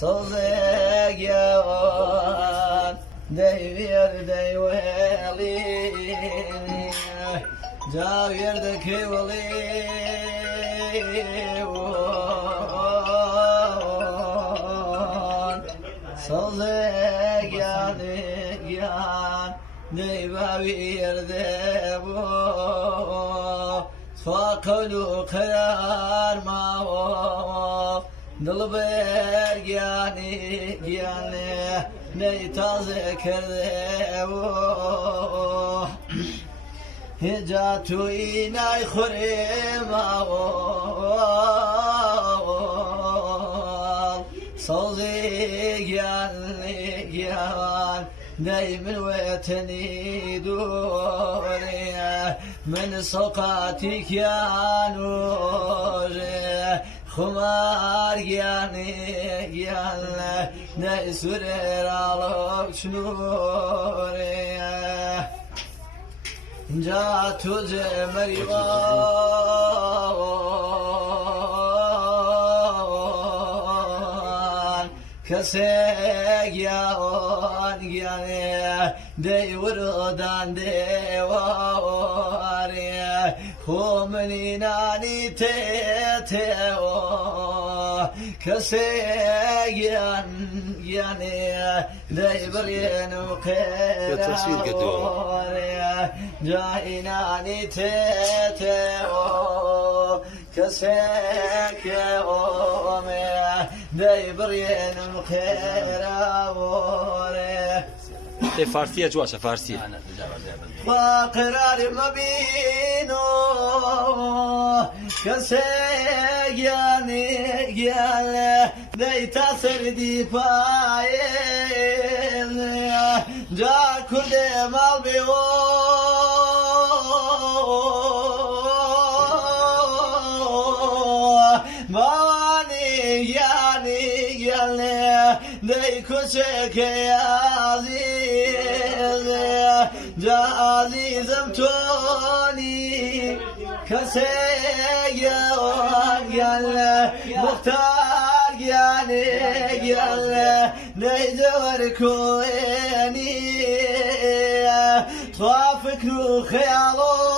صليان دير ديوالي جاوير دكي ولي صليان يان ديوالي ديبو فاقلو قرار ما هو دلبر yani ne taze kerdevo hicatu inay khurema salzi yan neymin veteni dure min sokatik yanure Kumar yani ne sürer alıp şnure ca tuze merivan kesek yaon yani devurdan devar Humeninani te o kesek yani devrin ukera Jainani te o kesek o me devrin ukera فارسية جواشة فارسية فقرار مبينو كسيك يعني ديتا سردي فايل جا كل مال بيو ماني يعني دي كشك يا عزيزم توني كسيان مختار يعني نيدور كويني توافق خيالو